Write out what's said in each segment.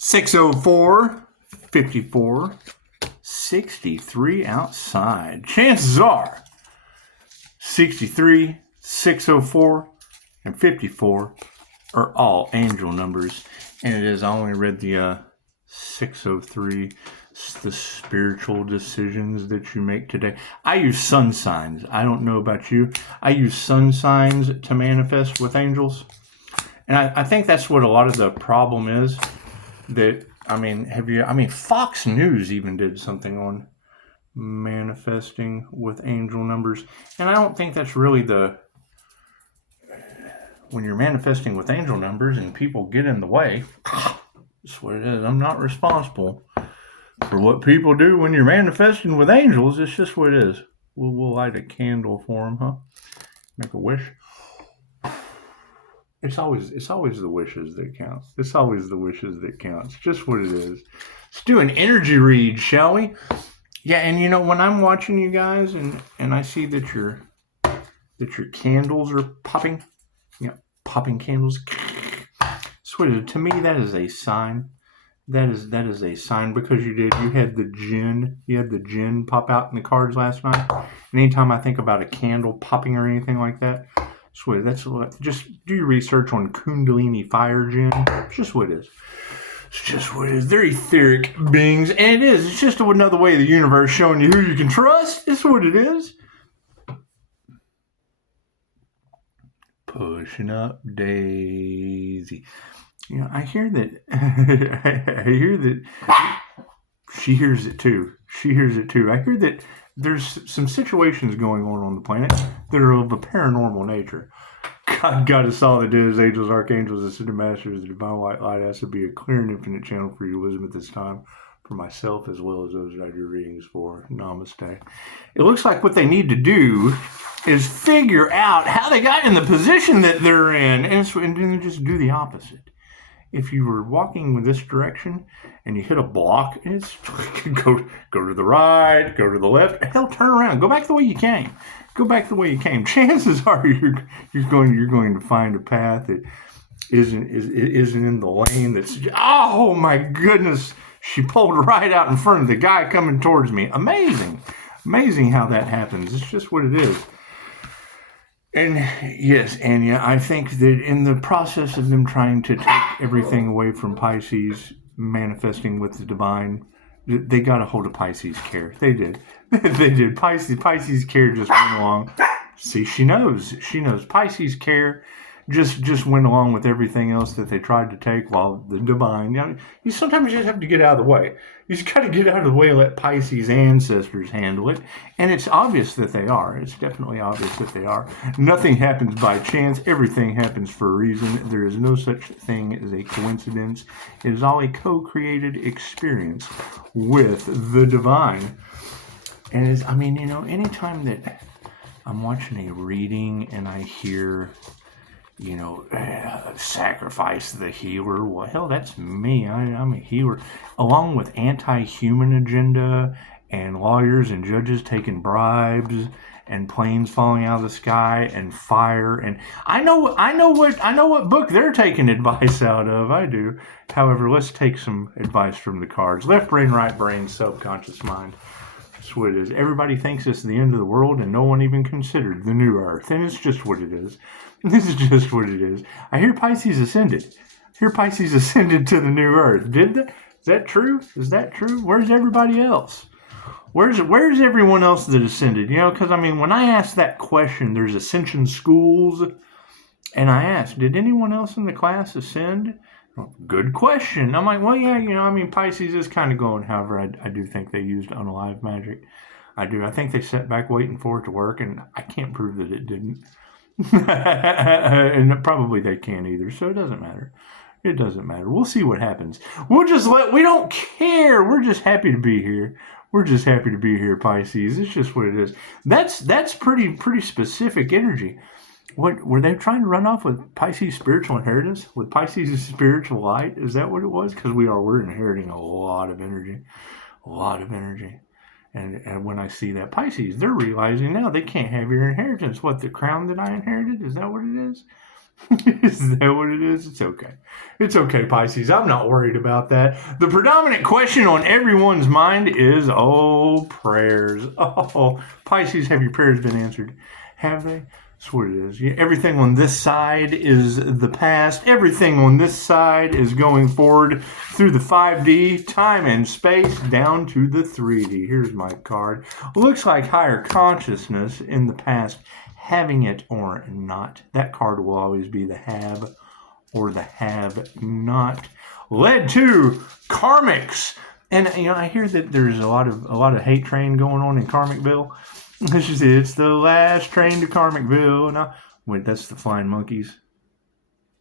604, 54, 63 outside. Chances are 63, 604, and 54 are all angel numbers. And it is, I only read the 603. It's the spiritual decisions that you make today. I use sun signs. I don't know about you. I use sun signs to manifest with angels. And I think that's what a lot of the problem is. That, Fox News even did something on manifesting with angel numbers. And I don't think that's really when you're manifesting with angel numbers and people get in the way, that's what it is. I'm not responsible for what people do when you're manifesting with angels. It's just what it is. We'll light a candle for them, huh? Make a wish. It's always the wishes that count. It's always the wishes that count. It's just what it is. Let's do an energy read, shall we? Yeah, and when I'm watching you guys and I see that your candles are popping, popping candles. So to me, that is a sign. That is a sign because you had the jinn pop out in the cards last night. And anytime I think about a candle popping or anything like that, just do your research on Kundalini fire jinn. It's just what it is. It's just what it is. They're etheric beings, and it is. It's just another way of the universe showing you who you can trust. It's what it is. Pushing up Daisy. I hear that. I hear that she hears it too. I hear that there's some situations going on the planet that are of a paranormal nature. God us all that did his angels, archangels, ascended masters, the divine white light has to be a clear and infinite channel for your wisdom at this time, for myself as well as those that I do readings for. Namaste. It looks like what they need to do is figure out how they got in the position that they're in, and then just do the opposite. If you were walking in this direction and you hit a block, it's go to the right, go to the left, hell, turn around, go back the way you came. Chances are you're going to find a path that isn't in the lane. That's, oh my goodness, she pulled right out in front of the guy coming towards me. Amazing how that happens. It's just what it is. And yes, Anya, I think that in the process of them trying to take everything away from Pisces, manifesting with the divine, they got a hold of Pisces care. They did. They did. Pisces care just went along. See, she knows. Pisces care just went along with everything else that they tried to take, while the divine, you sometimes just have to get out of the way. You just got to get out of the way and let Pisces ancestors handle it. And it's obvious that they are. It's definitely obvious that they are. Nothing happens by chance. Everything happens for a reason. There is no such thing as a coincidence. It is all a co-created experience with the divine. And anytime that I'm watching a reading and I hear, sacrifice the healer. Well, hell, that's me. I'm a healer. Along with anti-human agenda and lawyers and judges taking bribes and planes falling out of the sky and fire. And I know what book they're taking advice out of. I do. However, let's take some advice from the cards. Left brain, right brain, subconscious mind. That's what it is. Everybody thinks it's the end of the world, and no one even considered the new Earth. And it's just what it is. This is just what it is. I hear Pisces ascended. To the new Earth. Did they? Is that true? Where's everybody else? Where's everyone else that ascended? Because when I ask that question, there's ascension schools, and I ask, did anyone else in the class ascend? Good question. I'm like, well, yeah, Pisces is kind of going. However, I do think they used unalive magic. I do. I think they sat back waiting for it to work, and I can't prove that it didn't. And probably they can't either, so it doesn't matter. We'll see what happens. We don't care. We're just happy to be here. Pisces. It's just what it is. That's pretty specific energy. What were they trying to run off with Pisces spiritual inheritance? With Pisces spiritual light? Is that what it was? Because we're inheriting a lot of energy. And when I see that Pisces, they're realizing now they can't have your inheritance. What, the crown that I inherited? Is that what it is? Is that what it is? It's okay. It's okay, Pisces. I'm not worried about that. The predominant question on everyone's mind is, prayers. Oh, Pisces, have your prayers been answered? Have they? That's what it is. Everything on this side is the past. Everything on this side is going forward through the 5D, time and space, down to the 3D. Here's my card. Looks like higher consciousness in the past, having it or not. That card will always be the have or the have not. Led to karmics. And I hear that there's a lot of hate train going on in Karmicville. It's the last train to Karmicville. No, wait, that's the Flying Monkeys.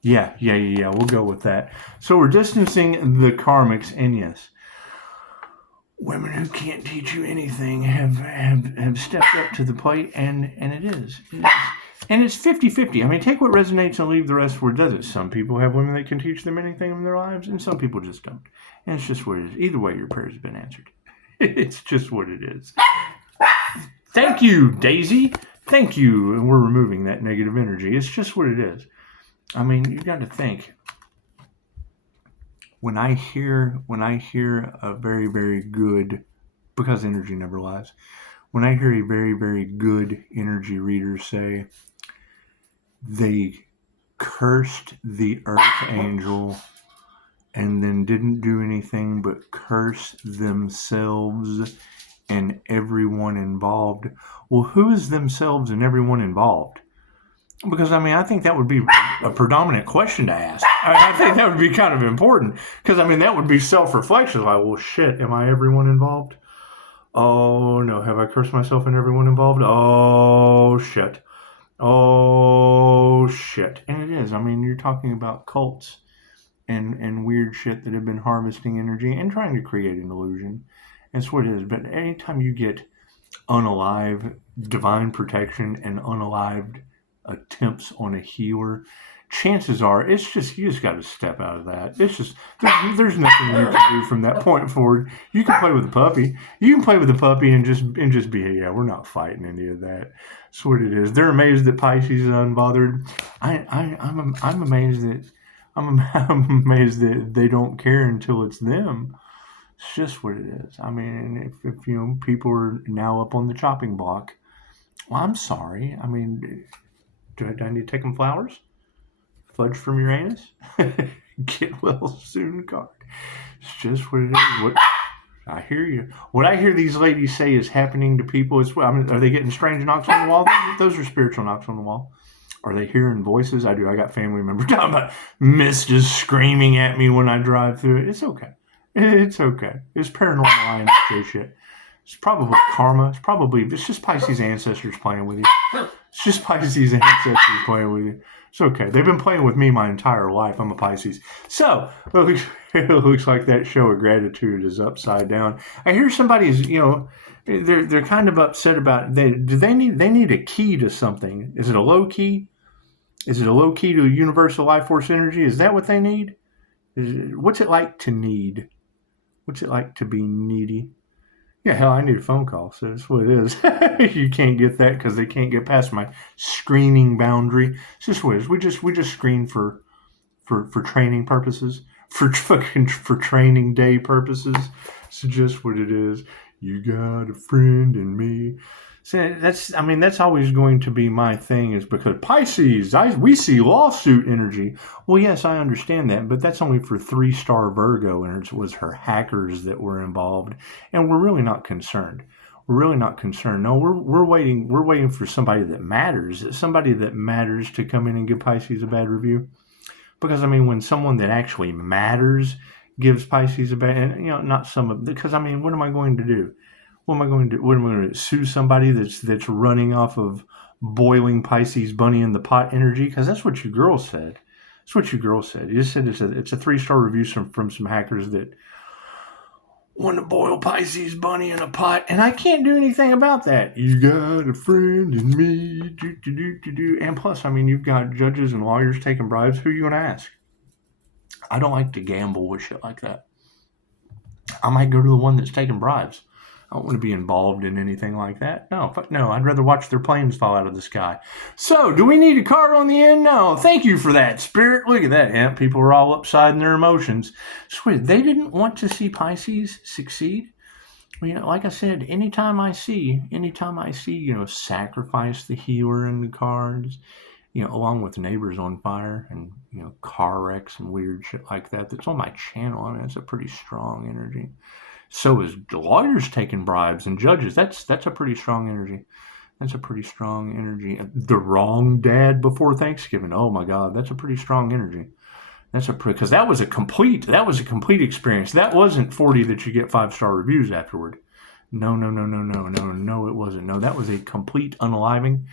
Yeah. We'll go with that. So we're distancing the karmics, and yes, women who can't teach you anything have stepped up to the plate, and it is. And it's 50-50. I mean, take what resonates and leave the rest where it doesn't. Some people have women that can teach them anything in their lives, and some people just don't. And it's just what it is. Either way, your prayers have been answered. It's just what it is. Thank you, Daisy. Thank you. And we're removing that negative energy. It's just what it is. I mean, you got to think. When I hear a very, very good, because energy never lies, when I hear a very, very good energy reader say they cursed the earth angel and then didn't do anything but curse themselves and everyone involved. Well, who is themselves and everyone involved? Because, I think that would be a predominant question to ask. I think that would be kind of important. Because, that would be self-reflection. Like, well, shit, am I everyone involved? Oh, no. Have I cursed myself and everyone involved? Oh, shit. Oh, shit. And it is. You're talking about cults and weird shit that have been harvesting energy and trying to create an illusion. That's what it is. But anytime you get unalive divine protection and unalived attempts on a healer, chances are you just got to step out of that. It's just there's nothing you can do from that point forward. You can play with the puppy. You can play with the puppy and just be, yeah, we're not fighting any of that. That's what it is. They're amazed that Pisces is unbothered. I'm amazed that I'm amazed that they don't care until it's them. It's just what it is. If people are now up on the chopping block, well, I'm sorry. Do I need to take them flowers? Fudge from Uranus? Get well soon card. It's just what it is. I hear you. What I hear these ladies say is happening to people is, are they getting strange knocks on the wall? Those are spiritual knocks on the wall. Are they hearing voices? I do. I got family members talking about mist just screaming at me when I drive through it. It's okay. It's okay. It's paranormal INFJ shit. It's probably karma. It's just Pisces ancestors playing with you. It's just Pisces ancestors playing with you. It's okay. They've been playing with me my entire life. I'm a Pisces. So, it looks like that show of gratitude is upside down. I hear somebody's, they're kind of upset about, they need a key to something. Is it a low key? Is it a low key to universal life force energy? Is that what they need? What's it like to need? What's it like to be needy? Yeah, hell, I need a phone call, so that's what it is. You can't get that because they can't get past my screening boundary. It's just what it is. We just screen for training purposes, for training day purposes. It's just what it is. You got a friend in me. So that's always going to be my thing, is because Pisces, we see lawsuit energy. Well, yes, I understand that, but that's only for 3-star Virgo, and it was her hackers that were involved, and we're really not concerned. We're really not concerned. No, we're waiting for somebody that matters to come in and give Pisces a bad review. Because when someone that actually matters gives Pisces a bad, and not some of, because what am I going to do? What am I going to do? What am I going to sue somebody that's running off of boiling Pisces bunny in the pot energy? Because that's what your girl said. That's what your girl said. You just said it's a 3-star review from some hackers that want to boil Pisces bunny in a pot, and I can't do anything about that. You got a friend in me. And plus, you've got judges and lawyers taking bribes. Who are you going to ask? I don't like to gamble with shit like that. I might go to the one that's taking bribes. I don't want to be involved in anything like that. No, fuck no. I'd rather watch their planes fall out of the sky. So, do we need a card on the end? No. Thank you for that, Spirit. Look at that. Yeah, people are all upside in their emotions. Sweet. They didn't want to see Pisces succeed. Like I said, anytime I see, sacrifice the healer in the cards, along with neighbors on fire and, car wrecks and weird shit like that, that's on my channel. I mean, it's a pretty strong energy. So is lawyers taking bribes and judges. That's a pretty strong energy. That's a pretty strong energy. The wrong dad before Thanksgiving. Oh my God, that's a pretty strong energy. Because that was a complete experience. That wasn't 40 that you get 5-star reviews afterward. No, it wasn't. No, that was a complete unaliving.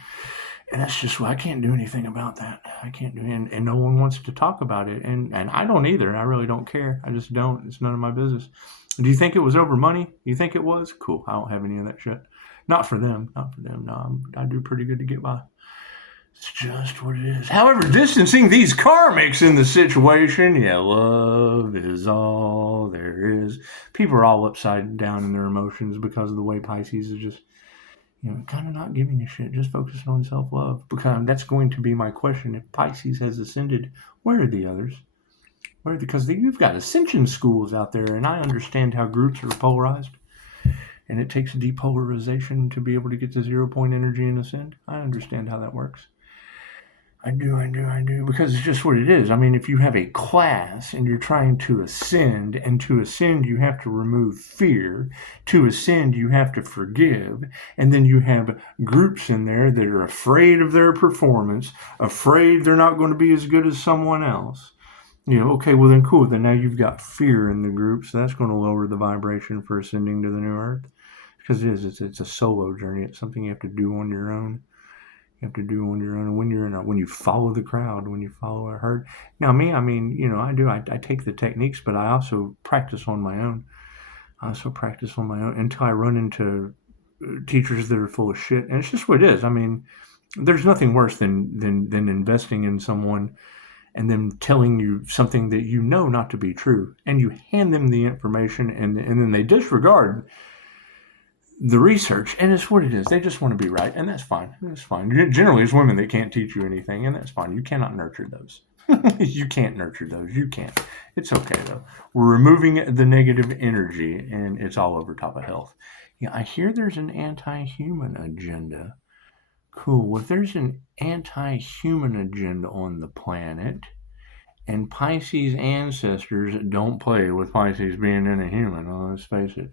And that's just why I can't do anything about that. I can't do it. And no one wants to talk about it. And I don't either. I really don't care. I just don't. It's none of my business. Do you think it was over money? You think it was? Cool. I don't have any of that shit. Not for them. No, I do pretty good to get by. It's just what it is. However, distancing these karmics in the situation, love is all there is. People are all upside down in their emotions because of the way Pisces is just, kind of not giving a shit, just focusing on self-love. Because that's going to be my question. If Pisces has ascended, where are the others? Because you've got ascension schools out there, and I understand how groups are polarized. And it takes depolarization to be able to get to 0-point energy and ascend. I understand how that works. I do, because it's just what it is. I mean, if you have a class and you're trying to ascend, and to ascend you have to remove fear, to ascend you have to forgive, and then you have groups in there that are afraid of their performance, afraid they're not going to be as good as someone else. Okay, well then cool, then now you've got fear in the group, so that's going to lower the vibration for ascending to the new earth. Because it's a solo journey. It's something you have to do on your own. And when you follow the crowd, when you follow a herd. Now me, I take the techniques, but I also practice on my own. Until I run into teachers that are full of shit. And it's just what it is. I mean, there's nothing worse than investing in someone and them telling you something that you know not to be true. And you hand them the information and then they disregard the research, and it's what it is. They just want to be right, and that's fine. Generally, it's women that can't teach you anything, and that's fine. You cannot nurture those. You can't nurture those. You can't. It's okay, though. We're removing the negative energy, and it's all over top of health. I hear there's an anti-human agenda. Cool. If there's an anti-human agenda on the planet, and Pisces ancestors don't play with Pisces being in a human, let's face it.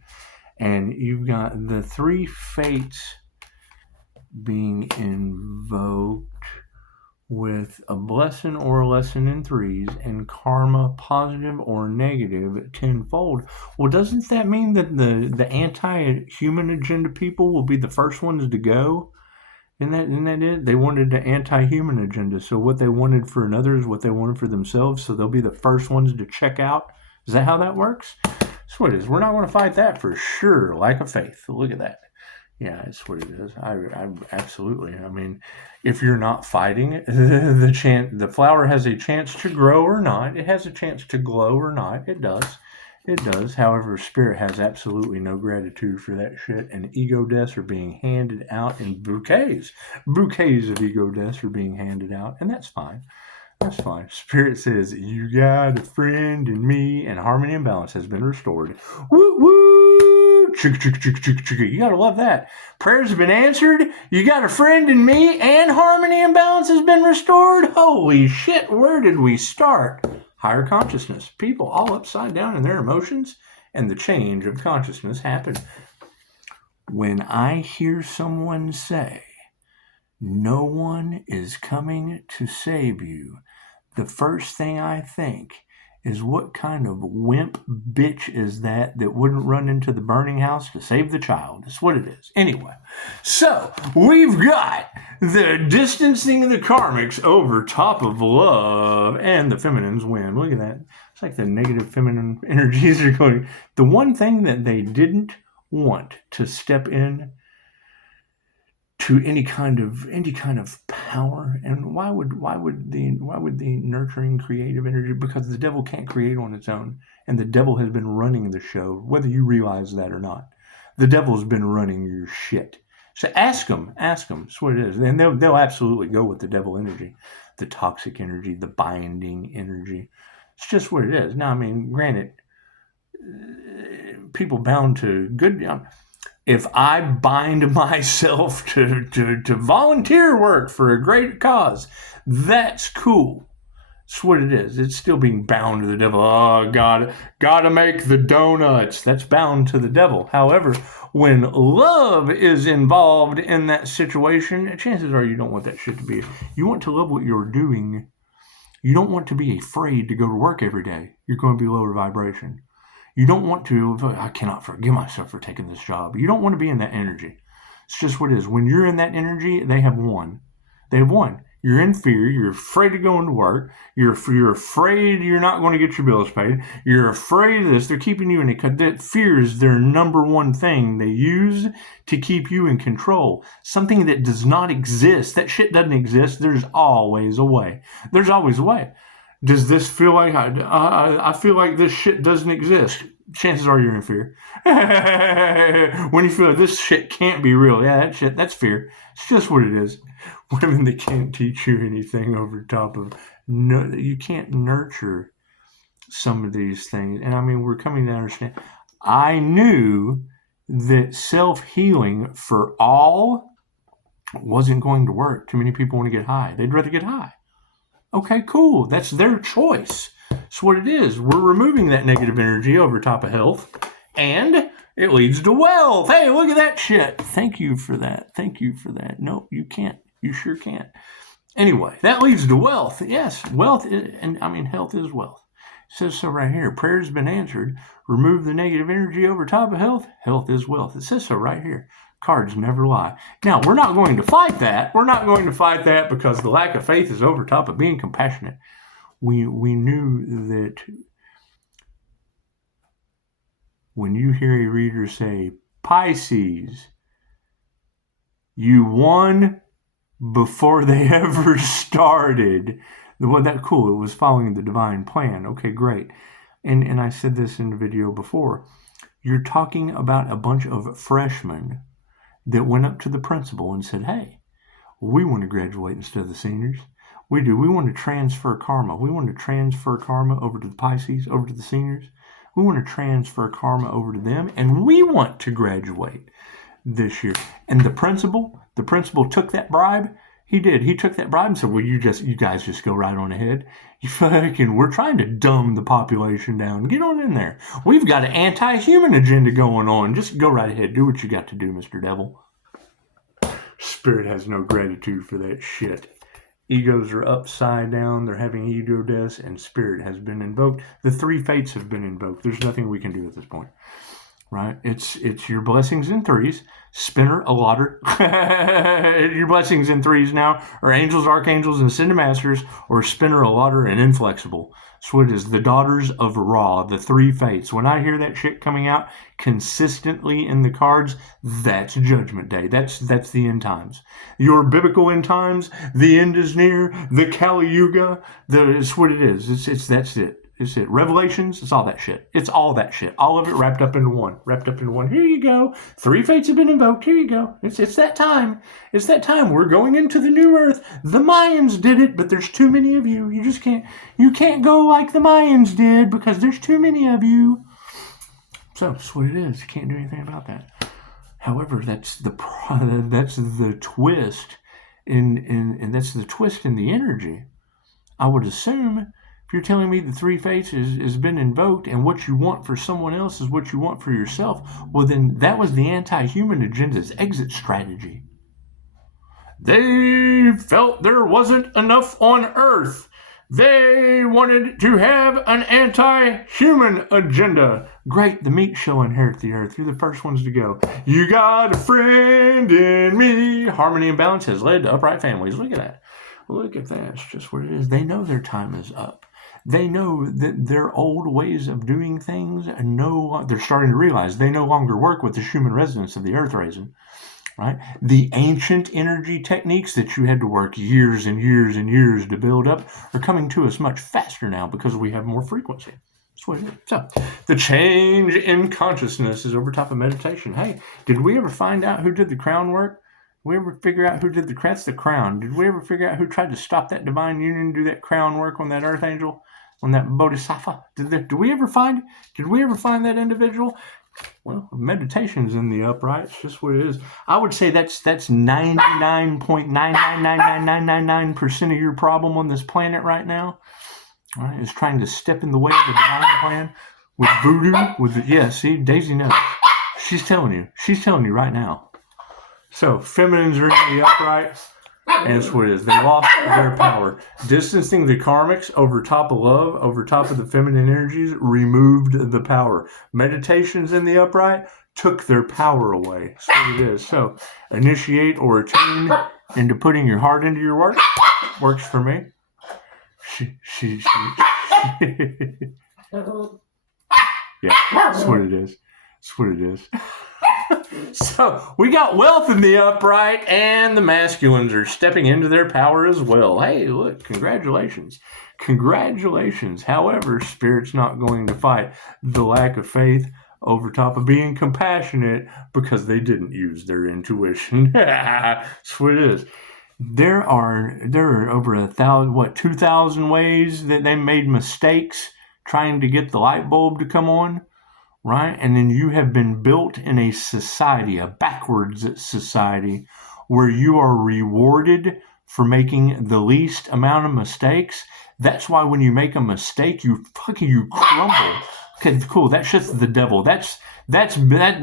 And you've got the 3 fates being invoked with a blessing or a lesson in 3s and karma positive or negative 10-fold. Well, doesn't that mean that the anti-human agenda people will be the first ones to go? Isn't that it? They wanted the anti-human agenda. So what they wanted for another is what they wanted for themselves. So they'll be the first ones to check out. Is that how that works? That's what it is. We're not going to fight that for sure. Lack of faith. Look at that. Yeah, it's what it is. I absolutely. I mean, if you're not fighting, the flower has a chance to grow or not. It has a chance to glow or not. It does. It does. However, spirit has absolutely no gratitude for that shit, and ego deaths are being handed out in bouquets. Bouquets of ego deaths are being handed out, and that's fine. That's fine. Spirit says, you got a friend in me, and harmony and balance has been restored. Woo woo! Chicka, chicka, chicka, chicka, chicka. You gotta love that. Prayers have been answered. You got a friend in me, and harmony and balance has been restored. Holy shit, where did we start? Higher consciousness. People all upside down in their emotions, and the change of consciousness happened. When I hear someone say, no one is coming to save you, the first thing I think is, what kind of wimp bitch is that wouldn't run into the burning house to save the child? That's what it is. Anyway, so we've got the distancing of the karmics over top of love, and the feminines win. Look at that. It's like the negative feminine energies are going. The one thing that they didn't want to step in to any kind of power. And why would the nurturing creative energy? Because the devil can't create on its own, and the devil has been running the show, whether you realize that or not. The devil's been running your shit. So ask them. That's what it is. And they'll absolutely go with the devil energy, the toxic energy, the binding energy. It's just what it is. Now, I mean, granted, people bound to good. If I bind myself to volunteer work for a great cause, that's cool. That's what it is. It's still being bound to the devil. Oh, God, gotta make the donuts. That's bound to the devil. However, when love is involved in that situation, chances are you don't want that shit to be. You want to love what you're doing. You don't want to be afraid to go to work every day. You're going to be lower vibration. You don't want to, I cannot forgive myself for taking this job. You don't want to be in that energy. It's just what it is. When you're in that energy, they have won. They have won. You're in fear. You're afraid to go into work. You're afraid you're not going to get your bills paid. You're afraid of this. They're keeping you in it. That fear is their number one thing they use to keep you in control. Something that does not exist. That shit doesn't exist. There's always a way. There's always a way. Does this feel like I feel like this shit doesn't exist? Chances are you're in fear. When you feel like this shit can't be real, yeah, that's fear. It's just what it is. Women that can't teach you anything over top of no, you can't nurture some of these things. And I mean, we're coming to understand. I knew that self-healing for all wasn't going to work. Too many people want to get high. They'd rather get high. Okay, cool. That's their choice. That's what it is. We're removing that negative energy over top of health, and it leads to wealth. Hey, look at that shit. Thank you for that. Thank you for that. No, you can't. You sure can't. Anyway, that leads to wealth. Yes, wealth is, and I mean, health is wealth. It says so right here. Prayer's been answered. Remove the negative energy over top of health. Health is wealth. It says so right here. Cards never lie. Now, we're not going to fight that. We're not going to fight that because the lack of faith is over top of being compassionate. We knew that when you hear a reader say, Pisces, you won before they ever started. Well, that's cool. It was following the divine plan. Okay, great. And I said this in the video before. You're talking about a bunch of freshmen that went up to the principal and said, hey, we want to graduate instead of the seniors. We do. We want to transfer karma. We want to transfer karma over to the Pisces, over to the seniors. We want to transfer karma over to them, and we want to graduate this year. And the principal took that bribe. He did. He took that bribe and said, well, you guys just go right on ahead. We're trying to dumb the population down. Get on in there. We've got an anti-human agenda going on. Just go right ahead. Do what you got to do, Mr. Devil. Spirit has no gratitude for that shit. Egos are upside down. They're having ego deaths, and spirit has been invoked. The three fates have been invoked. There's nothing we can do at this point. Right? It's your blessings in threes. Spinner, allotter. Your blessings in threes now are angels, archangels, and ascended masters, or spinner, allotter, and inflexible. So it is the daughters of Ra, the three fates. When I hear that shit coming out consistently in the cards, that's Judgment Day. That's the end times. Your biblical end times, the end is near, the Kali Yuga, it's what it is. That's it. It's it. Revelations, it's all that shit. It's all that shit. All of it wrapped up into one. Here you go. Three fates have been invoked. Here you go. It's that time. It's that time. We're going into the new earth. The Mayans did it, but there's too many of you. You can't go like the Mayans did because there's too many of you. So that's what it is. You can't do anything about that. However, that's the twist and that's the twist in the energy. I would assume if you're telling me the three fates has been invoked and what you want for someone else is what you want for yourself, well, then that was the anti-human agenda's exit strategy. They felt there wasn't enough on Earth. They wanted to have an anti-human agenda. Great, the meek shall inherit the earth. You're the first ones to go. You got a friend in me. Harmony and balance has led to upright families. Look at that. Look at that. It's just what it is. They know their time is up. They know that their old ways of doing things, they're starting to realize they no longer work with the human residents of the earth raising. Right? The ancient energy techniques that you had to work years and years and years to build up are coming to us much faster now because we have more frequency. So, the change in consciousness is over top of meditation. Hey, did we ever find out who did the crown work? Did we ever figure out who did that's the crown? Did we ever figure out who tried to stop that divine union, do that crown work on that earth angel, on that bodhisattva? Did we ever find that individual? Well, meditation's in the upright. It's just what it is. I would say that's 99.9999999% of your problem on this planet right now. All right, is trying to step in the way of the divine plan with voodoo. See, Daisy knows. She's telling you right now. So feminines are in the upright, and it's what it is. They lost their power. Distancing the karmics over top of love, over top of the feminine energies, removed the power. Meditations in the upright took their power away. That's what it is. So initiate or attune into putting your heart into your work. Works for me. Yeah, that's what it is. That's what it is. So we got wealth in the upright, and the masculines are stepping into their power as well. Hey, look, congratulations. However, Spirit's not going to fight the lack of faith over top of being compassionate because they didn't use their intuition. That's what it is. There are over 2,000 ways that they made mistakes trying to get the light bulb to come on, right? And then you have been built in a society, a backwards society, where you are rewarded for making the least amount of mistakes. That's why when you make a mistake, you crumble. Okay, cool. That's just the devil. That's absolutely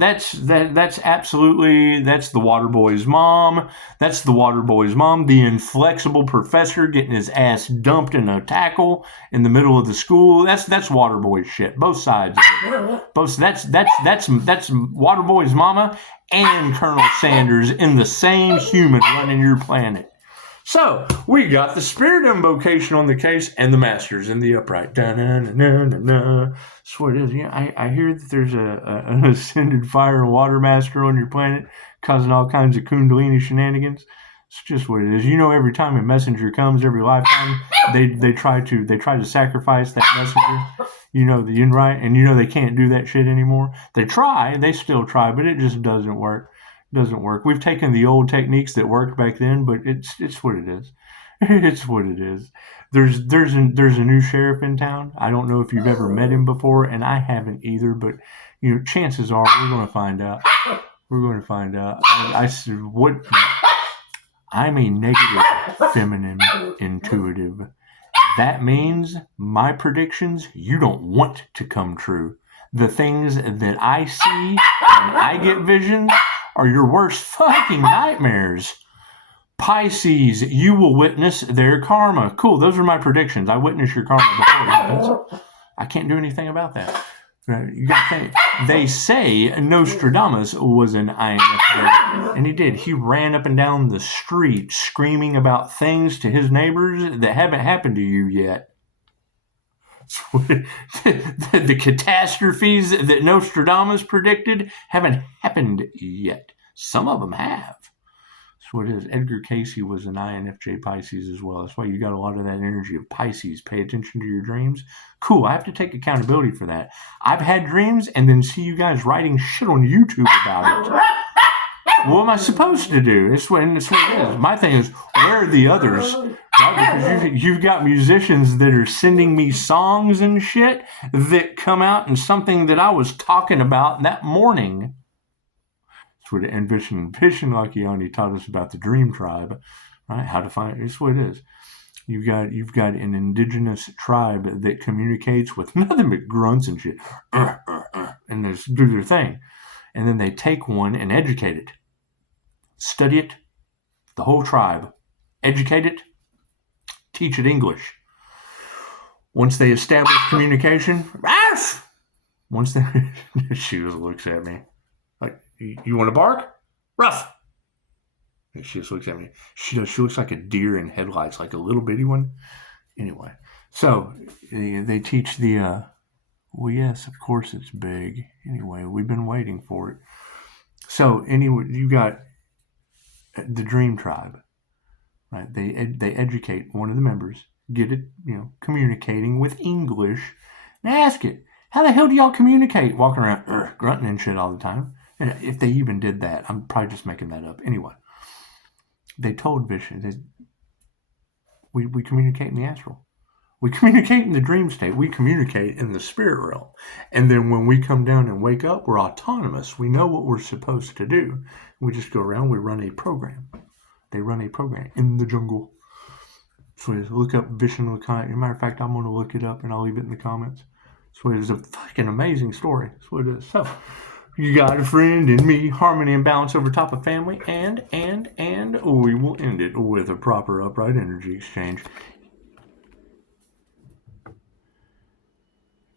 the water boy's mom. That's the water boy's mom. The inflexible professor getting his ass dumped in a tackle in the middle of the school. That's water boy shit. Both sides of it. That's water boy's mama and Colonel Sanders in the same human running your planet. So, we got the spirit invocation on the case and the masters in the upright. Da-na-na-na-na-na. That's what it is. Yeah, I hear that there's an ascended fire and water master on your planet causing all kinds of kundalini shenanigans. It's just what it is. Every time a messenger comes, every lifetime, they try to sacrifice that messenger. Right? And they can't do that shit anymore. They still try, but it just doesn't work. We've taken the old techniques that worked back then, but it's what it is. It's what it is. There's a new sheriff in town. I don't know if you've ever met him before, and I haven't either, but chances are we're going to find out. I'm a negative feminine intuitive. That means my predictions you don't want to come true. The things that I see when I get visions are your worst fucking nightmares. Pisces, you will witness their karma. Cool, those are my predictions. I witness your karma before it happens. I can't do anything about that. You got to think. They say Nostradamus was an INFJ, and he did. He ran up and down the street screaming about things to his neighbors that haven't happened to you yet. The catastrophes that Nostradamus predicted haven't happened yet. Some of them have. That's what it is. Edgar Casey was an INFJ Pisces as well. That's why you got a lot of that energy of Pisces. Pay attention to your dreams. Cool, I have to take accountability for that. I've had dreams and then see you guys writing shit on YouTube about it. What am I supposed to do? It's what it is. My thing is, where are the others? Right? Because you've got musicians that are sending me songs and shit that come out in something that I was talking about that morning. It's what and Vishen Lakhiani taught us about the dream tribe, right? How to find it's what it is. You've got an indigenous tribe that communicates with nothing but grunts and shit, and they do their thing, and then they take one and educate it. Study it, the whole tribe. Educate it, teach it English. Once they establish communication, once they, she just looks at me like, you want to bark? Ruff. And she just looks at me. She looks like a deer in headlights, like a little bitty one. Anyway, so they teach the, well, yes, of course it's big. Anyway, we've been waiting for it. So anyway, you got the dream tribe, right? They educate one of the members, get it, communicating with English, and ask it, How the hell do y'all communicate? Walking around grunting and shit all the time. And if they even did that, I'm probably just making that up. Anyway, they told Vishnu, we communicate in the astral. We communicate in the dream state. We communicate in the spirit realm. And then when we come down and wake up, we're autonomous. We know what we're supposed to do. We just go around, we run a program. They run a program in the jungle. So look up Vishnu Lakai. As a matter of fact, I'm going to look it up and I'll leave it in the comments. So it is a fucking amazing story. That's what it is. So you got a friend in me, harmony and balance over top of family, and we will end it with a proper upright energy exchange.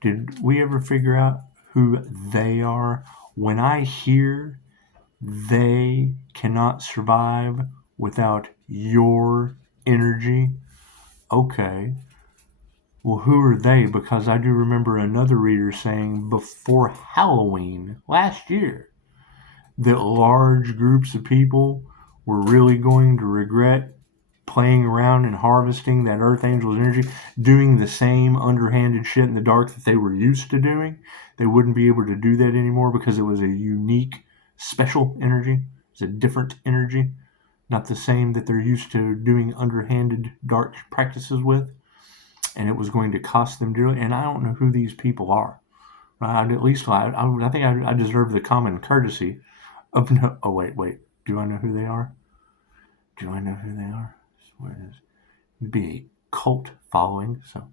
Did we ever figure out who they are? When I hear they cannot survive without your energy, okay, well, who are they? Because I do remember another reader saying before Halloween last year that large groups of people were really going to regret playing around and harvesting that Earth Angel's energy, doing the same underhanded shit in the dark that they were used to doing. They wouldn't be able to do that anymore because it was a unique, special energy. It's a different energy, not the same that they're used to doing underhanded dark practices with. And it was going to cost them dearly. And I don't know who these people are. I think I deserve the common courtesy of no. Oh, wait. Do I know who they are? Do I know who they are? What it is? It'd be a cult following. So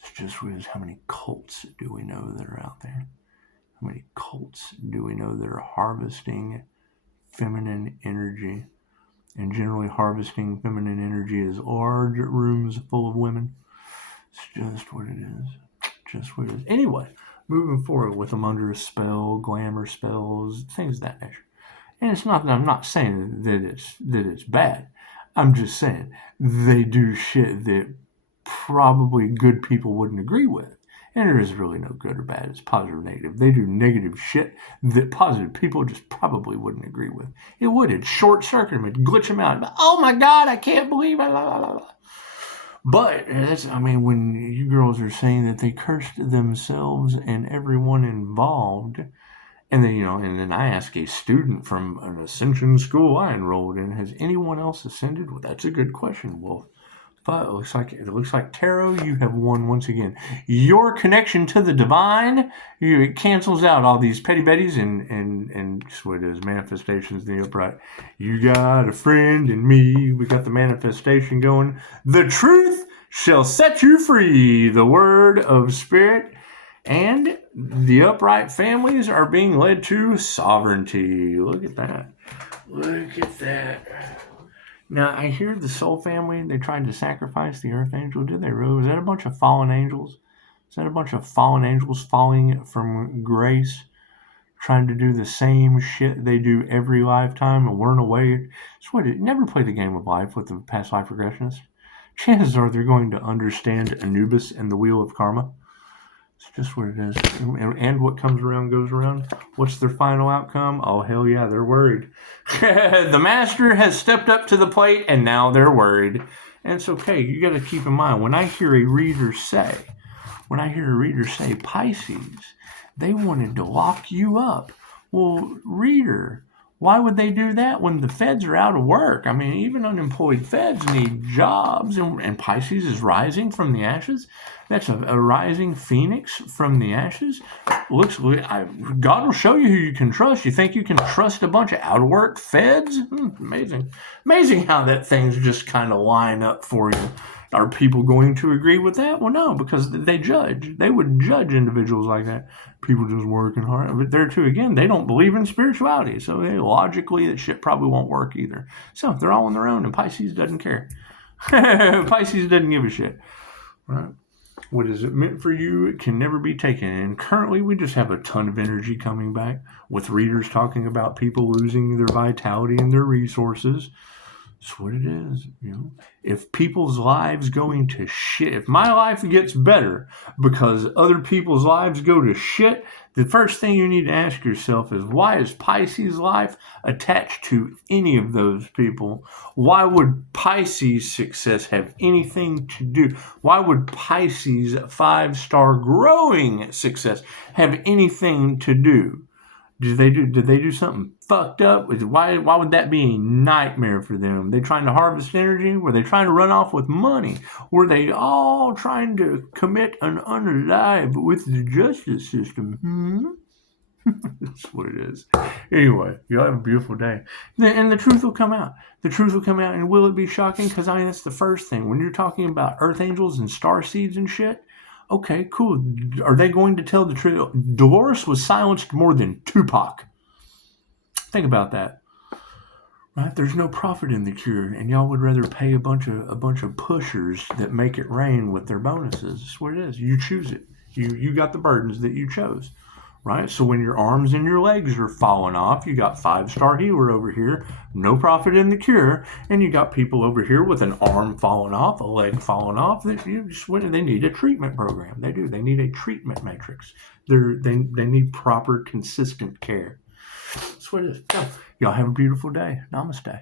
it's just what it is. How many cults do we know that are out there? How many cults do we know that are harvesting feminine energy? And generally harvesting feminine energy is large rooms full of women. It's just what it is. Just what it is. Anyway, moving forward with them under a spell, glamour spells, things of that nature. And it's not that I'm not saying that it's bad. I'm just saying they do shit that probably good people wouldn't agree with. And there is really no good or bad. It's positive or negative. They do negative shit that positive people just probably wouldn't agree with. It would. It'd short circuit them. It'd glitch them out. Oh my God, I can't believe it. Blah, blah, blah. But when you girls are saying that they cursed themselves and everyone involved, and then I ask a student from an ascension school I enrolled in, has anyone else ascended? Well, that's a good question. Well, but it looks like tarot, you have won once again. Your connection to the divine, it cancels out all these petty betties and just what it is, manifestations in the upright. You got a friend in me. We got the manifestation going. The truth shall set you free. The word of spirit. And the upright families are being led to sovereignty. Look at that. Look at that. Now, I hear the soul family, they tried to sacrifice the earth angel. Did they really? Was that a bunch of fallen angels? Is that a bunch of fallen angels falling from grace, trying to do the same shit they do every lifetime and weren't aware? Never play the game of life with the past life regressionists. Chances are they're going to understand Anubis and the wheel of karma. It's just what it is. And what comes around goes around. What's their final outcome? Oh, hell yeah, they're worried. The master has stepped up to the plate, and now they're worried. And it's okay. You got to keep in mind, when I hear a reader say, Pisces, they wanted to lock you up. Well, reader, why would they do that when the feds are out of work? I mean, even unemployed feds need jobs, and Pisces is rising from the ashes. That's a rising phoenix from the ashes. God will show you who you can trust. You think you can trust a bunch of out-of-work feds? Amazing. Amazing how that things just kind of line up for you. Are people going to agree with that? Well, no, because they judge. They would judge individuals like that. People just working hard. But there too, again, they don't believe in spirituality. So logically, that shit probably won't work either. So they're all on their own, and Pisces doesn't care. Pisces doesn't give a shit. Right? What is it meant for you? It can never be taken. And currently, we just have a ton of energy coming back with readers talking about people losing their vitality and their resources. That's what it is. If people's lives going to shit, if my life gets better because other people's lives go to shit, the first thing you need to ask yourself is, why is Pisces' life attached to any of those people? Why would Pisces' success have anything to do? Why would Pisces' 5-star growing success have anything to do? Did they do something fucked up? Why would that be a nightmare for them? They trying to harvest energy? Were they trying to run off with money? Were they all trying to commit an unalive with the justice system? That's what it is. Anyway, y'all have a beautiful day. And the truth will come out. The truth will come out. And will it be shocking? Because that's the first thing. When you're talking about earth angels and star seeds and shit, okay, cool. Are they going to tell the truth? Dolores was silenced more than Tupac. Think about that. Right? There's no profit in the cure, and y'all would rather pay a bunch of pushers that make it rain with their bonuses. That's what it is. You choose it. You got the burdens that you chose. Right? So when your arms and your legs are falling off, you got 5-star healer over here, no profit in the cure, and you got people over here with an arm falling off, a leg falling off. They need a treatment program. They do. They need a treatment matrix. They need proper, consistent care. That's what it is. So, y'all have a beautiful day. Namaste.